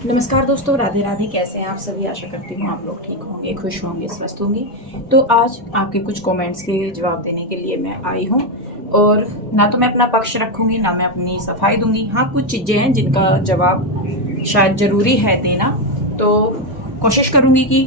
नमस्कार दोस्तों, राधे राधे। कैसे हैं आप सभी? आशा करती हूँ आप लोग ठीक होंगे, खुश होंगे, स्वस्थ होंगे। तो आज आपके कुछ कमेंट्स के जवाब देने के लिए मैं आई हूँ। और ना तो मैं अपना पक्ष रखूँगी, ना मैं अपनी सफाई दूंगी। हाँ, कुछ चीज़ें हैं जिनका जवाब शायद ज़रूरी है देना, तो कोशिश करूँगी कि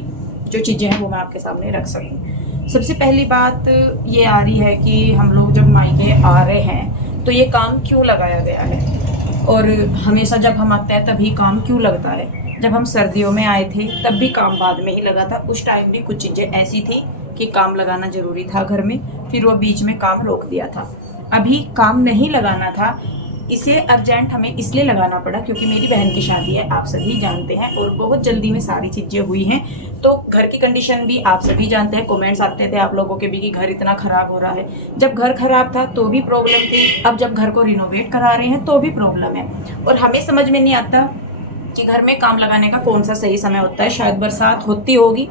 जो चीज़ें हैं वो मैं आपके सामने रख सकूँ। सबसे पहली बात ये आ रही है कि हम लोग जब मायके आ रहे हैं तो ये काम क्यों लगाया गया है, और हमेशा जब हम आते हैं तभी काम क्यों लगता है। जब हम सर्दियों में आए थे तब भी काम बाद में ही लगा था। उस टाइम भी कुछ चीज़ें ऐसी थी कि काम लगाना ज़रूरी था घर में, फिर वो बीच में काम रोक दिया था। अभी काम नहीं लगाना था, इसे अर्जेंट हमें इसलिए लगाना पड़ा क्योंकि मेरी बहन की शादी है, आप सभी जानते हैं, और बहुत जल्दी में सारी चीज़ें हुई हैं। तो घर की कंडीशन भी आप सभी जानते हैं। कमेंट्स आते थे आप लोगों के भी कि घर इतना ख़राब हो रहा है। जब घर ख़राब था तो भी प्रॉब्लम थी, अब जब घर को रिनोवेट करा रहे हैं तो भी प्रॉब्लम है। और हमें समझ में नहीं आता कि घर में काम लगाने का कौन सा सही समय होता है। शायद बरसात होती होगी,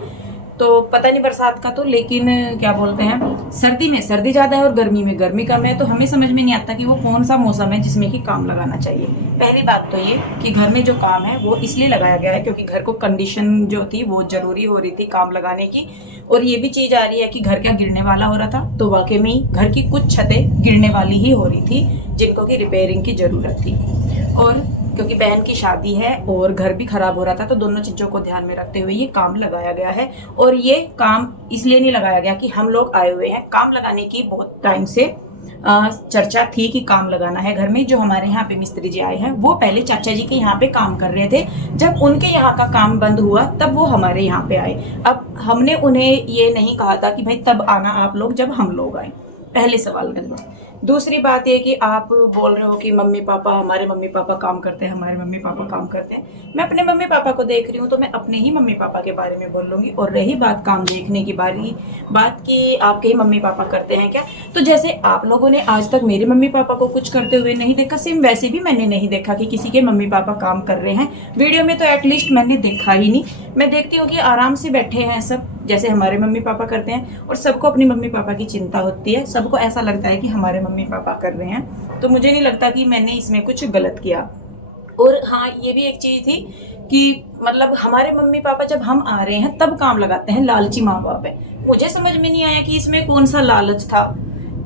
तो पता नहीं बरसात का तो, लेकिन क्या बोलते हैं, सर्दी में सर्दी ज़्यादा है और गर्मी में गर्मी कम है। तो हमें समझ में नहीं आता कि वो कौन सा मौसम है जिसमें कि काम लगाना चाहिए। पहली बात तो ये कि घर में जो काम है वो इसलिए लगाया गया है क्योंकि घर को कंडीशन जो थी वो ज़रूरी हो रही थी काम लगाने की। और ये भी चीज़ आ रही है कि घर क्या गिरने वाला हो रहा था, तो वाकई में ही घर की कुछ छतें गिरने वाली ही हो रही थी जिनको कि रिपेयरिंग की ज़रूरत थी। और क्योंकि बहन की शादी है और घर भी खराब हो रहा था, तो दोनों चीज़ों को ध्यान में रखते हुए ये काम लगाया गया है। और ये काम इसलिए नहीं लगाया गया कि हम लोग आए हुए हैं। काम लगाने की बहुत टाइम से चर्चा थी कि काम लगाना है घर में। जो हमारे यहाँ पे मिस्त्री जी आए हैं वो पहले चाचा जी के यहाँ पे काम कर रहे थे। जब उनके यहाँ का काम बंद हुआ तब वो हमारे यहाँ पे आए। अब हमने उन्हें ये नहीं कहा था कि भाई तब आना आप लोग जब हम लोग आए। पहले सवाल का जवाब। दूसरी बात ये कि आप बोल रहे हो कि मम्मी पापा, हमारे मम्मी पापा काम करते हैं, हमारे मम्मी पापा काम करते हैं। मैं अपने मम्मी पापा को देख रही हूँ तो मैं अपने ही मम्मी पापा के बारे में बोल लूँगी। और रही बात काम देखने की बात कि आपके ही मम्मी पापा करते हैं क्या, तो जैसे आप लोगों ने आज तक मेरे मम्मी पापा को कुछ करते हुए नहीं देखा, सेम वैसे भी मैंने नहीं देखा कि किसी के मम्मी पापा काम कर रहे हैं। वीडियो में तो एटलीस्ट मैंने देखा ही नहीं। मैं देखती हूँ कि आराम से बैठे हैं सब, जैसे हमारे मम्मी पापा करते हैं। और सबको अपनी मम्मी पापा की चिंता होती है, सबको ऐसा लगता है कि हमारे मम्मी पापा कर रहे हैं। तो मुझे नहीं लगता कि मैंने इसमें कुछ गलत किया। और हाँ, ये भी एक चीज़ थी कि मतलब हमारे मम्मी पापा जब हम आ रहे हैं तब काम लगाते हैं, लालची माँ बाप है। मुझे समझ में नहीं आया कि इसमें कौन सा लालच था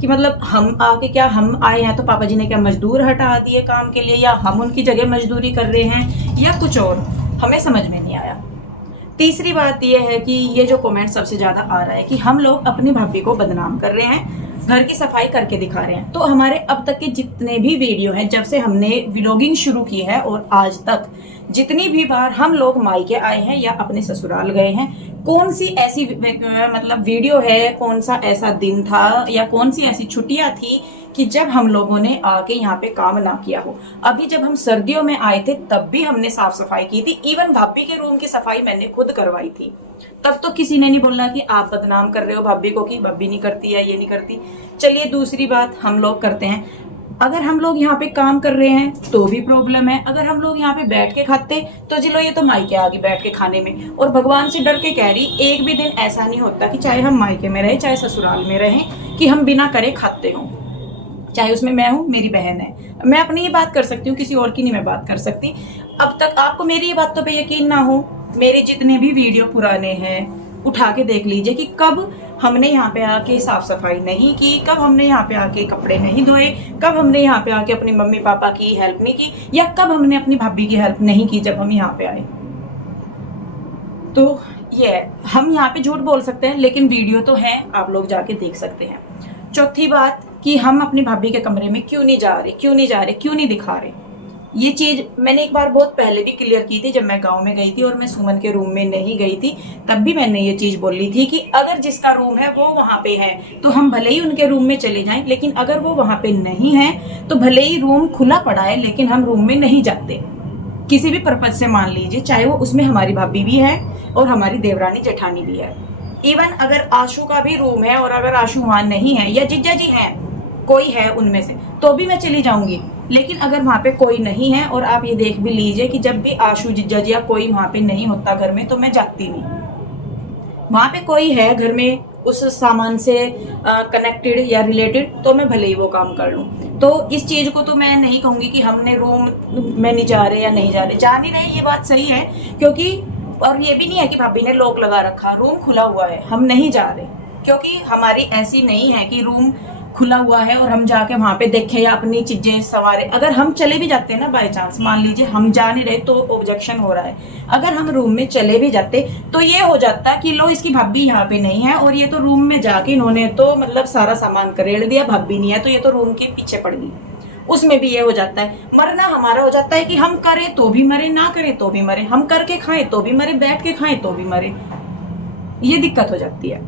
कि मतलब हम आके, क्या हम आए हैं तो पापा जी ने क्या मजदूर हटा दिए काम के लिए, या हम उनकी जगह मजदूरी कर रहे हैं, या कुछ और, हमें समझ में नहीं आया। तीसरी बात यह है कि ये जो कमेंट सबसे ज़्यादा आ रहा है कि हम लोग अपनी भाभी को बदनाम कर रहे हैं, घर की सफाई करके दिखा रहे हैं। तो हमारे अब तक के जितने भी वीडियो हैं, जब से हमने व्लॉगिंग शुरू की है और आज तक जितनी भी बार हम लोग मायके आए हैं या अपने ससुराल गए हैं, कौन सी ऐसी मतलब वीडियो है, कौन सा ऐसा दिन था या कौन सी ऐसी छुट्टियां थी कि जब हम लोगों ने आके यहाँ पे काम ना किया हो। अभी जब हम सर्दियों में आए थे तब भी हमने साफ सफाई की थी। इवन भाभी के रूम की सफाई मैंने खुद करवाई थी। तब तो किसी ने नहीं बोलना कि आप बदनाम कर रहे हो भाभी को कि भाभी नहीं करती है, ये नहीं करती। चलिए दूसरी बात हम लोग करते हैं। अगर हम लोग यहाँ पे काम कर रहे हैं तो भी प्रॉब्लम है। अगर हम लोग यहाँ पे बैठ के खाते तो चलो ये तो मायके आ गई बैठ के खाने में। और भगवान से डर के कह रही, एक भी दिन ऐसा नहीं होता कि चाहे हम मायके में रहे चाहे ससुराल में रहें कि हम बिना करे खाते हों। चाहे उसमें मैं हूँ, मेरी बहन है, मैं अपनी ये बात कर सकती हूँ, किसी और की नहीं मैं बात कर सकती। अब तक आपको मेरी ये बातों पे यकीन ना हो, मेरे जितने भी वीडियो पुराने हैं उठा के देख लीजिए कि कब हमने यहाँ पे आके साफ सफाई नहीं की, कब हमने यहाँ पे आके कपड़े नहीं धोए, कब हमने यहाँ पे आके अपने मम्मी पापा की हेल्प नहीं की, या कब हमने अपनी भाभी की हेल्प नहीं की जब हम यहाँ पे आए। तो ये है, हम यहाँ पे झूठ बोल सकते हैं लेकिन वीडियो तो है, आप लोग जाके देख सकते हैं। चौथी बात कि हम अपनी भाभी के कमरे में क्यों नहीं जा रहे, क्यों नहीं दिखा रहे। ये चीज मैंने एक बार बहुत पहले भी क्लियर की थी, जब मैं गांव में गई थी और मैं सुमन के रूम में नहीं गई थी, तब भी मैंने ये चीज बोली थी कि अगर जिसका रूम है वो वहां पे है तो हम भले ही उनके रूम में चले जाएं, लेकिन अगर वो वहां पे नहीं है तो भले ही रूम खुला पड़ा है लेकिन हम रूम में नहीं जाते। किसी भी पर्पज से मान लीजिए, चाहे वो उसमें हमारी भाभी भी है और हमारी देवरानी जेठानी भी है। इवन अगर आशु का भी रूम है और अगर आशु वहां नहीं है या जिज्जा जी हैं, कोई है उनमें से, तो भी मैं चली जाऊंगी। लेकिन अगर वहां पे कोई नहीं है, और आप ये देख भी लीजिए कि जब भी आशु जिज्जा जी या कोई वहां पे नहीं होता घर में तो मैं जाती नहीं। वहां पे कोई है घर में, उस सामान से कनेक्टेड या रिलेटेड, तो मैं भले ही वो काम कर लूँ। तो इस चीज़ को तो मैं नहीं कहूँगी कि हमने रूम में नहीं जा रहे या नहीं जा नहीं रहे, ये बात सही है। क्योंकि और ये भी नहीं है कि भाभी ने लॉक लगा रखा, रूम खुला हुआ है, हम नहीं जा रहे। क्योंकि हमारी ऐसी नहीं है कि रूम खुला हुआ है और हम जाके वहां पे देखें या अपनी चीजें सवारे। अगर हम चले भी जाते हैं ना, बाय चांस मान लीजिए हम जा नहीं रहे तो ऑब्जेक्शन हो रहा है, अगर हम रूम में चले भी जाते तो ये हो जाता कि लो इसकी भाभी यहाँ पे नहीं है और ये तो रूम में जाके इन्होंने तो मतलब सारा सामान करेड़ दिया, भाभी नहीं है तो ये तो रूम के पीछे पड़ गई। उसमें भी ये हो जाता है। मरना हमारा हो जाता है कि हम करें तो भी मरे, ना करें तो भी मरे, हम करके खाएं तो भी मरे, बैठ के खाएं तो भी मरे, ये दिक्कत हो जाती है।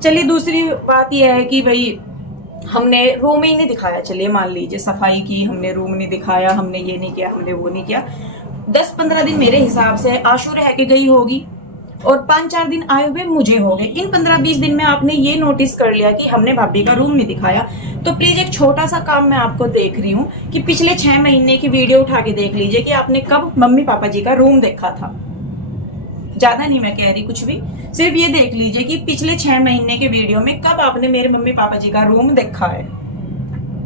चलिए दूसरी बात यह है कि भाई हमने रूम ही नहीं दिखाया, चलिए मान लीजिए सफाई की, हमने रूम नहीं दिखाया, हमने ये नहीं किया, हमने वो नहीं किया। 10-15 दिन मेरे हिसाब से आशु रह के गई होगी और 5-4 दिन आए हुए मुझे हो गए। इन 15-20 दिन में आपने ये नोटिस कर लिया कि हमने भाभी का रूम नहीं दिखाया, तो प्लीज एक छोटा सा काम मैं आपको देख रही हूँ कि पिछले 6 महीने की वीडियो उठा के देख लीजिए कि आपने कब मम्मी पापा जी का रूम देखा था। ज्यादा नहीं मैं कह रही कुछ भी, सिर्फ ये देख लीजिए कि पिछले 6 महीने के वीडियो में कब आपने मेरे मम्मी पापा जी का रूम देखा है।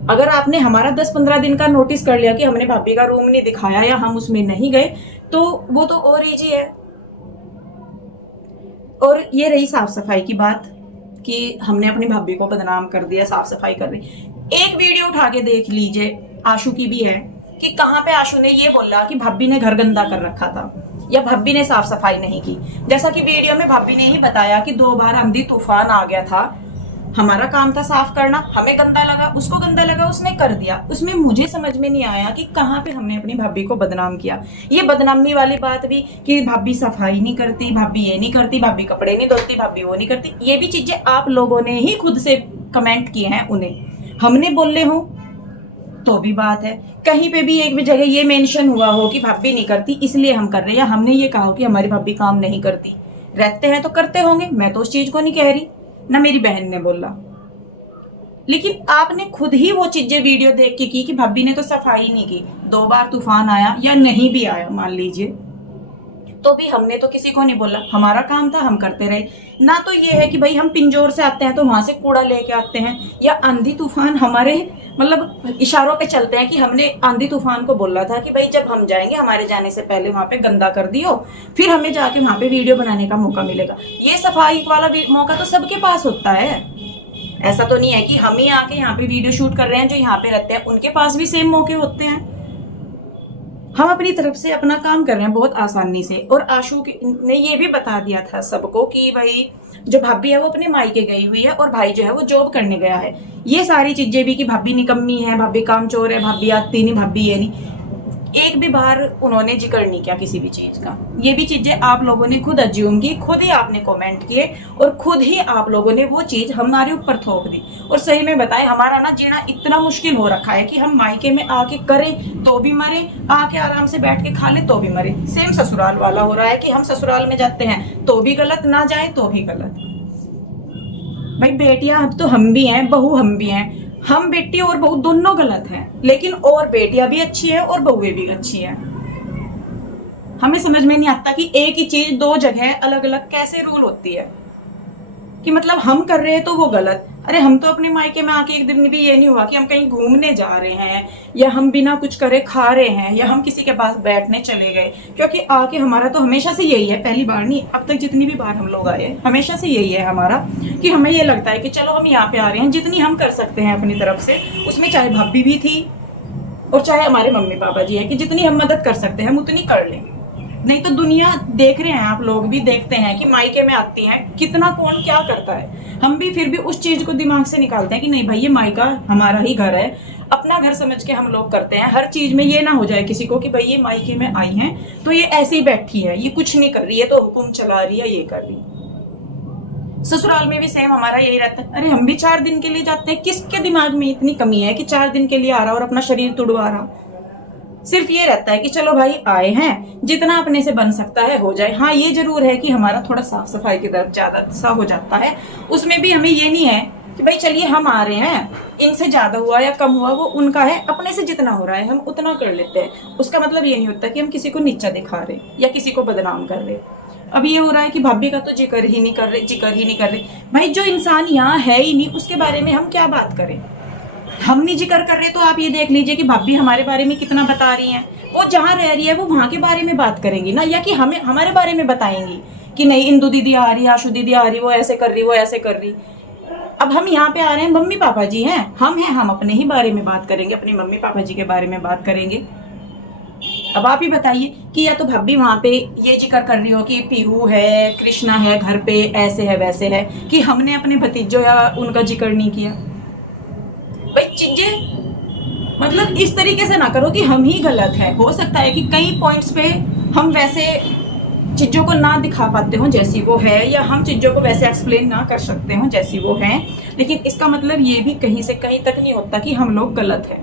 अगर आपने हमारा 10-15 दिन का नोटिस कर लिया कि हमने भाभी का रूम नहीं दिखाया या हम उसमें नहीं गए, तो वो तो और इजी है। और ये रही साफ सफाई की बात कि हमने अपनी भाभी को बदनाम कर दिया, साफ सफाई कर रही। एक वीडियो उठा के देख लीजिए, आशु की भी है, कि कहाँ पे आशु ने ये बोला कि भाभी ने घर गंदा कर रखा था या भाभी ने साफ सफाई नहीं की। जैसा कि वीडियो में भाभी ने ही बताया कि 2 बार आंधी तूफान आ गया था, हमारा काम था साफ करना, हमें गंदा लगा, उसको गंदा लगा, उसने कर दिया। उसमें मुझे समझ में नहीं आया कि कहाँ पे हमने अपनी भाभी को बदनाम किया। ये बदनामी वाली बात भी कि भाभी सफाई नहीं करती, भाभी ये नहीं करती, भाभी कपड़े नहीं धोती, भाभी वो नहीं करती, ये भी चीजें आप लोगों ने ही खुद से कमेंट किए हैं, उन्हें हमने बोले हो तो भी बात है। कहीं पे भी एक भी जगह ये मेंशन हुआ हो कि भाभी नहीं करती इसलिए हम कर रहे हैं, या हमने ये कहा हो कि हमारी भाभी काम नहीं करती, रहते हैं तो करते होंगे, मैं तो उस चीज को नहीं कह रही, ना मेरी बहन ने बोला। लेकिन आपने खुद ही वो चीजें वीडियो देख के की कि भाभी ने तो सफाई नहीं की, 2 बार तूफान आया या नहीं भी आया मान लीजिए, तो भी हमने तो किसी को नहीं बोला, हमारा काम था हम करते रहे। ना तो ये है कि भाई हम पिंजौर से आते हैं तो वहां से कूड़ा लेके आते हैं, या आंधी तूफान हमारे मतलब इशारों पे चलते हैं कि हमने आंधी तूफान को बोला था कि भाई जब हम जाएंगे हमारे जाने से पहले वहां पे गंदा कर दियो, फिर हमें जाके वहां पे वीडियो बनाने का मौका मिलेगा। ये सफाई वाला मौका तो सबके पास होता है, ऐसा तो नहीं है कि हम ही आके यहाँ पे वीडियो शूट कर रहे हैं, जो यहाँ पे रहते हैं उनके पास भी सेम मौके होते हैं। हम अपनी तरफ से अपना काम कर रहे हैं बहुत आसानी से। और आशु ने ये भी बता दिया था सबको कि भाई जो भाभी है वो अपने मायके गई हुई है और भाई जो है वो जॉब करने गया है। ये सारी चीजें भी कि भाभी निकम्मी है, भाभी कामचोर है, भाभी आती नहीं, भाभी ये नहीं, एक भी बार उन्होंने जिक्र नहीं किया किसी भी चीज का। ये भी चीजें आप लोगों ने खुद अज्यूम की, खुद ही आपने कमेंट किए और खुद ही आप लोगों ने वो चीज हमारे ऊपर थोप दी। और सही में बताएं, हमारा ना जीना इतना मुश्किल हो रखा है कि हम मायके में आके करें तो भी मरे, आके आराम से बैठ के खा ले तो भी मरे। सेम ससुराल वाला हो रहा है कि हम ससुराल में जाते हैं तो भी गलत, ना जाए तो भी गलत। भाई बेटियां अब तो हम भी हैं, बहू हम भी हैं, हम बेटी और बहू दोनों गलत हैं, लेकिन और बेटियां भी अच्छी है और बहुएं भी अच्छी है। हमें समझ में नहीं आता कि एक ही चीज 2 जगह अलग अलग कैसे रूल होती है, कि मतलब हम कर रहे हैं तो वो गलत। अरे हम तो अपने मायके में आके एक दिन भी ये नहीं हुआ कि हम कहीं घूमने जा रहे हैं या हम बिना कुछ करे खा रहे हैं या हम किसी के पास बैठने चले गए, क्योंकि आके हमारा तो हमेशा से यही है, पहली बार नहीं, अब तक जितनी भी बार हम लोग आए हमेशा से यही है हमारा, कि हमें ये लगता है कि चलो हम यहाँ पे आ रहे हैं, जितनी हम कर सकते हैं अपनी तरफ से, उसमें चाहे भाभी भी थी और चाहे हमारे मम्मी पापा जी है, कि जितनी हम मदद कर सकते हैं हम उतनी कर लेंगे। नहीं तो दुनिया देख रहे हैं, आप लोग भी देखते हैं कि मायके में आती हैं कितना कौन क्या करता है, हम भी फिर भी उस चीज को दिमाग से निकालते हैं कि नहीं भाई ये मायका हमारा ही घर है, अपना घर समझ के हम लोग करते हैं। हर चीज में ये ना हो जाए किसी को कि भाई ये मायके में आई हैं तो ये ऐसे ही बैठी है, ये कुछ नहीं कर रही है, तो हुक्म चला रही है, ये कर रही है। ससुराल में भी सेम हमारा यही रहता है, अरे हम भी 4 दिन के लिए जाते हैं, किसके दिमाग में इतनी कमी है कि 4 दिन के लिए आ रहा और अपना शरीर तुड़वा रहा। सिर्फ ये रहता है कि चलो भाई आए हैं, जितना अपने से बन सकता है हो जाए। हाँ ये जरूर है कि हमारा थोड़ा साफ सफाई की तरफ ज्यादा सा हो जाता है, उसमें भी हमें ये नहीं है कि भाई चलिए हम आ रहे हैं, इनसे ज्यादा हुआ या कम हुआ वो उनका है, अपने से जितना हो रहा है हम उतना कर लेते हैं। उसका मतलब ये नहीं होता कि हम किसी को नीचा दिखा रहे या किसी को बदनाम कर रहे। अब ये हो रहा है कि भाभी का तो जिक्र ही नहीं कर रहे। भाई जो इंसान यहाँ है ही नहीं उसके बारे में हम क्या बात करें। हम नहीं जिक्र कर रहे तो आप ये देख लीजिए कि भाभी हमारे बारे में कितना बता रही हैं। वो जहाँ रह रही है वो वहां के बारे में बात करेंगी ना, या कि हमें हमारे बारे में बताएंगी कि नहीं इंदु दीदी आ रही, आशु दीदी आ रही, वो ऐसे कर रही, वो ऐसे कर रही। अब हम यहाँ पे आ रहे हैं, मम्मी पापा जी हैं, हम अपने ही बारे में बात करेंगे, अपनी मम्मी पापा जी के बारे में बात करेंगे। अब आप ही बताइए कि या तो भाभी वहां पे ये जिक्र कर रही हो कि पीहू है, कृष्णा है घर पे, ऐसे है वैसे है, कि हमने अपने भतीजों या उनका जिक्र नहीं किया। भाई चीजें मतलब इस तरीके से ना करो कि हम ही गलत है। हो सकता है कि कई पॉइंट्स पे हम वैसे चीजों को ना दिखा पाते हो जैसी वो है, या हम चीजों को वैसे एक्सप्लेन ना कर सकते हो जैसी वो है, लेकिन इसका मतलब ये भी कहीं से कहीं तक नहीं होता कि हम लोग गलत हैं।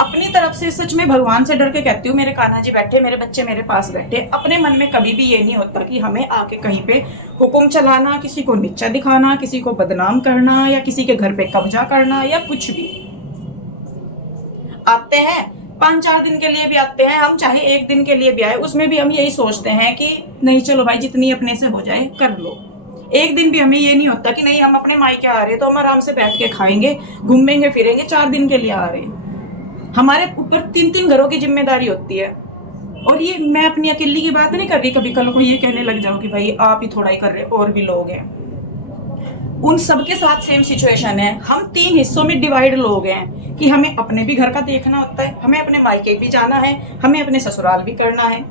अपनी तरफ से सच में भगवान से डर के कहती हूँ, मेरे कान्हा जी बैठे, मेरे बच्चे मेरे पास बैठे, अपने मन में कभी भी ये नहीं होता कि हमें आके कहीं पे हुक्म चलाना, किसी को नीचा दिखाना, किसी को बदनाम करना, या किसी के घर पे कब्जा करना, या कुछ भी। आते हैं 5-4 दिन के लिए भी आते हैं हम, चाहे 1 दिन के लिए भी आए, उसमें भी हम यही सोचते हैं कि नहीं चलो भाई जितनी अपने से हो जाए कर लो। 1 दिन भी हमें ये नहीं होता कि नहीं हम अपने मायके आ रहे तो हम आराम से बैठ के खाएंगे, घूमेंगे फिरेंगे। 4 दिन के लिए आ रहे हैं, हमारे ऊपर 3-3 घरों की जिम्मेदारी होती है। और ये मैं अपनी अकेली की बात नहीं कर रही, कभी कल को ये कहने लग जाओ कि भाई आप ही थोड़ा ही कर रहे, और भी लोग हैं, उन सबके साथ सेम सिचुएशन है। हम 3 हिस्सों में डिवाइड लोग हैं कि हमें अपने भी घर का देखना होता है, हमें अपने मायके भी जाना है, हमें अपने ससुराल भी करना है।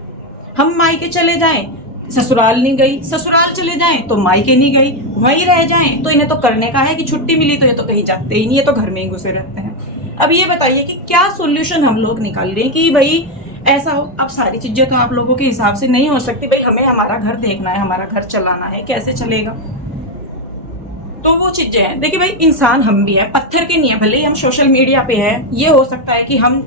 हम मायके चले जाएं ससुराल नहीं गई, ससुराल चले जाएं तो मायके नहीं गई, वहीं रह जाएं तो इन्हें तो करने का है कि छुट्टी मिली तो ये तो कहीं जाते ही नहीं, ये तो घर में ही घुसे रहते हैं। अब ये बताइए कि क्या सोल्यूशन हम लोग निकाल रहे हैं कि भाई ऐसा हो। अब सारी चीजें तो आप लोगों के हिसाब से नहीं हो सकती, भाई हमें हमारा घर देखना है, हमारा घर चलाना है, कैसे चलेगा। तो वो चीजें हैं। देखिए भाई इंसान हम भी है, पत्थर के नहीं है, भले ही हम सोशल मीडिया पे है। ये हो सकता है कि हम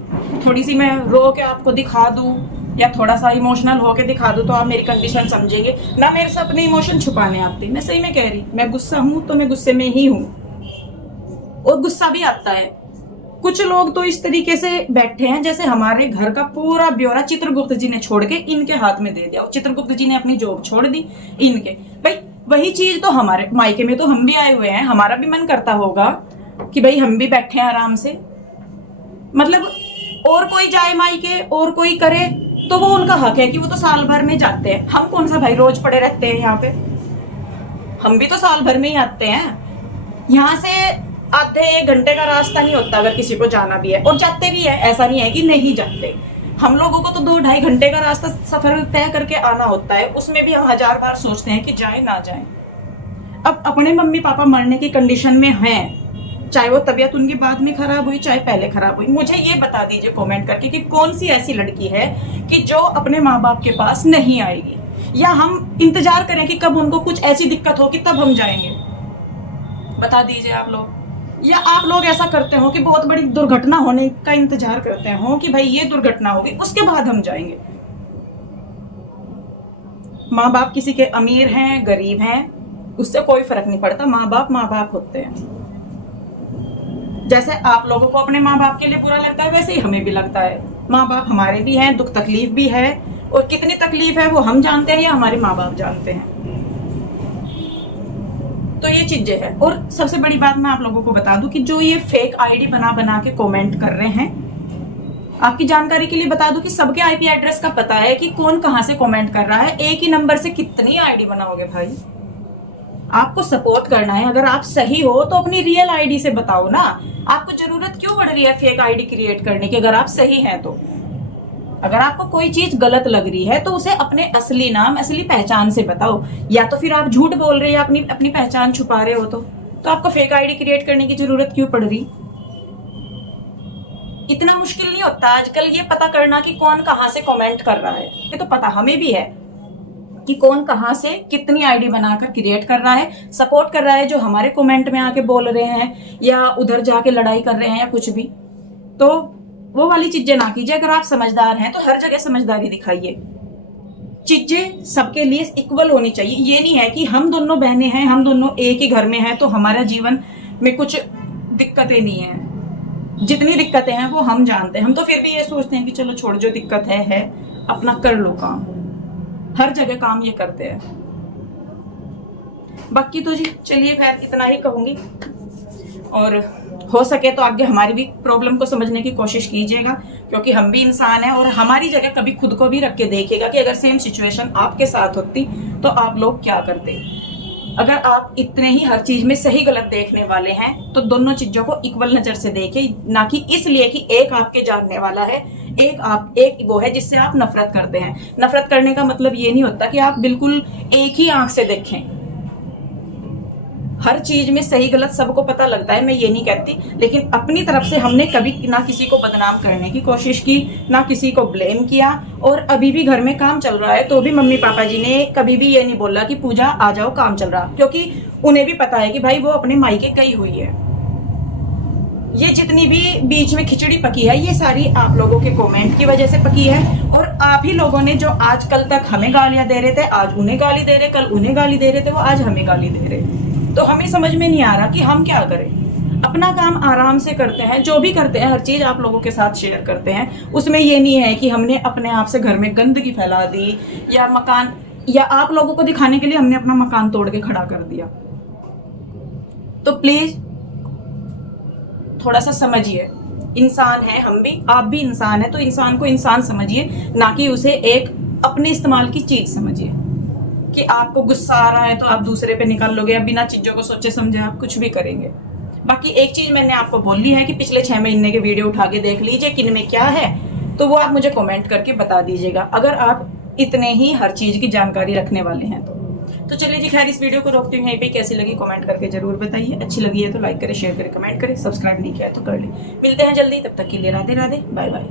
थोड़ी सी मैं रो के आपको दिखा दूं या थोड़ा सा इमोशनल होके दिखा दूं तो आप मेरी कंडीशन समझेंगे ना। मेरे से अपने इमोशन छुपाने आते, मैं सही में कह रही, मैं गुस्सा हूं तो मैं गुस्से में ही हूं, और गुस्सा भी आता है। कुछ लोग तो इस तरीके से बैठे हैं जैसे हमारे घर का पूरा ब्यौरा चित्रगुप्त जी ने छोड़ के इनके हाथ में दे दिया। चित्रगुप्त जी ने अपनी जॉब छोड़ दी इनके। भाई वही चीज तो हमारे मायके में तो हम भी आए हुए हैं, हमारा भी मन करता होगा कि भाई हम भी बैठे हैं आराम से। मतलब और कोई जाए मायके और कोई करे तो वो उनका हक है कि वो तो साल भर में जाते हैं। हम कौन सा भाई रोज पड़े रहते हैं यहाँ पे, हम भी तो साल भर में ही आते हैं। यहाँ से आधे 1 घंटे का रास्ता नहीं होता अगर किसी को जाना भी है, और जाते भी है, ऐसा नहीं है कि नहीं जाते। हम लोगों को तो 2-2.5 घंटे का रास्ता सफर तय करके आना होता है, उसमें भी हम 1000 बार सोचते हैं कि जाए ना जाए। अब अपने मम्मी पापा मरने की कंडीशन में हैं, चाहे वो तबीयत उनकी बाद में खराब हुई चाहे पहले खराब हुई, मुझे ये बता दीजिए कमेंट करके कि कौन सी ऐसी लड़की है कि जो अपने माँ बाप के पास नहीं आएगी, या हम इंतजार करें कि कब उनको कुछ ऐसी दिक्कत हो कि तब हम जाएंगे। बता दीजिए आप लोग। या आप लोग ऐसा करते हो कि बहुत बड़ी दुर्घटना होने का इंतजार करते हो कि भाई ये दुर्घटना होगी उसके बाद हम जाएंगे। माँ बाप किसी के अमीर हैं गरीब हैं उससे कोई फर्क नहीं पड़ता, माँ बाप होते हैं। जैसे आप लोगों को अपने माँ बाप के लिए बुरा लगता है वैसे ही हमें भी लगता है। माँ बाप हमारे भी हैं, दुख तकलीफ भी है, और कितनी तकलीफ है वो हम जानते हैं या हमारे माँ बाप जानते हैं। तो ये चीजें हैं। और सबसे बड़ी बात मैं आप लोगों को बता दूं कि जो ये फेक आईडी बना के कमेंट कर रहे हैं, आपकी जानकारी के लिए बता दूं कि सबके आईपी एड्रेस का पता है कि कौन कहां से कमेंट कर रहा है। एक ही नंबर से कितनी आईडी बनाओगे भाई। आपको सपोर्ट करना है, अगर आप सही हो तो अपनी रियल आईडी से बताओ ना। आपको जरूरत क्यों पड़ रही है फेक आईडी क्रिएट करने की अगर आप सही हैं तो। अगर आपको कोई चीज गलत लग रही है तो उसे अपने असली नाम असली पहचान से बताओ, या तो फिर आप झूठ बोल रहे हैं अपनी पहचान छुपा रहे हो तो आपको फेक आईडी क्रिएट करने की जरूरत क्यों पड़ रही। इतना मुश्किल नहीं होता आजकल ये पता करना कि कौन कहां से कमेंट कर रहा है। ये तो पता हमें भी है कि कौन कहां से कितनी आईडी बनाकर क्रिएट कर रहा है, सपोर्ट कर रहा है जो हमारे कमेंट में आके बोल रहे हैं या उधर जाके लड़ाई कर रहे हैं या कुछ भी। तो वो वाली चीजें ना कीजिए। अगर आप समझदार हैं तो हर जगह समझदारी दिखाइए। चीजें सबके लिए इक्वल होनी चाहिए। ये नहीं है कि हम दोनों बहनें हैं, हम दोनों एक ही घर में हैं तो हमारा जीवन में कुछ दिक्कतें नहीं है। जितनी दिक्कतें हैं वो हम जानते हैं, हम तो फिर भी ये सोचते हैं कि चलो छोड़, जो दिक्कत है अपना कर लो काम। हर जगह काम ये करते हैं। बाकी तो जी चलिए खैर इतना ही कहूंगी, और हो सके तो आगे हमारी भी प्रॉब्लम को समझने की कोशिश कीजिएगा, क्योंकि हम भी इंसान हैं, और हमारी जगह कभी खुद को भी रख के देखिएगा कि अगर सेम सिचुएशन आपके साथ होती तो आप लोग क्या करते। अगर आप इतने ही हर चीज में सही गलत देखने वाले हैं तो दोनों चीजों को इक्वल नजर से देखिए, ना कि इसलिए कि एक आपके जानने वाला है, एक वो है जिससे आप नफरत करते हैं। नफरत करने का मतलब ये नहीं होता कि आप बिल्कुल एक ही आंख से देखें। हर चीज में सही गलत सबको पता लगता है, मैं ये नहीं कहती, लेकिन अपनी तरफ से हमने कभी ना किसी को बदनाम करने की कोशिश की, ना किसी को ब्लेम किया। और अभी भी घर में काम चल रहा है तो भी मम्मी पापा जी ने कभी भी ये नहीं बोला कि पूजा आ जाओ काम चल रहा, क्योंकि उन्हें भी पता है कि भाई वो अपने मायके गई हुई है। ये जितनी भी बीच में खिचड़ी पकी है ये सारी आप लोगों के कमेंट की वजह से पकी है, और आप ही लोगों ने जो आज कल तक हमें गालियां दे रहे थे, आज उन्हें गाली दे रहे, कल उन्हें गाली दे रहे थे, वो आज हमें गाली दे रहे। तो हमें समझ में नहीं आ रहा कि हम क्या करें। अपना काम आराम से करते हैं, जो भी करते हैं हर चीज आप लोगों के साथ शेयर करते हैं। उसमें ये नहीं है कि हमने अपने आप से घर में गंदगी फैला दी, या मकान, या आप लोगों को दिखाने के लिए हमने अपना मकान तोड़ के खड़ा कर दिया। तो प्लीज थोड़ा सा समझिए, इंसान है हम भी, आप भी इंसान है, तो इंसान को इंसान समझिए, ना कि उसे एक अपने इस्तेमाल की चीज समझिए कि आपको गुस्सा आ रहा है तो आप दूसरे पे निकाल लोगे, या बिना चीजों को सोचे समझे आप कुछ भी करेंगे। बाकी एक चीज मैंने आपको बोली है कि पिछले 6 महीने के वीडियो उठा के देख लीजिए किन में क्या है, तो वो आप मुझे कमेंट करके बता दीजिएगा, अगर आप इतने ही हर चीज की जानकारी रखने वाले हैं तो चलिए जी खैर इस वीडियो को रोकती हूँ यहीं पे। कैसी लगी कमेंट करके जरूर बताइए, अच्छी लगी है तो लाइक करें, शेयर करें, कमेंट करें, सब्सक्राइब नहीं किया है तो कर ले। मिलते हैं जल्दी, तब तक के लिए राधे राधे, बाय बाय।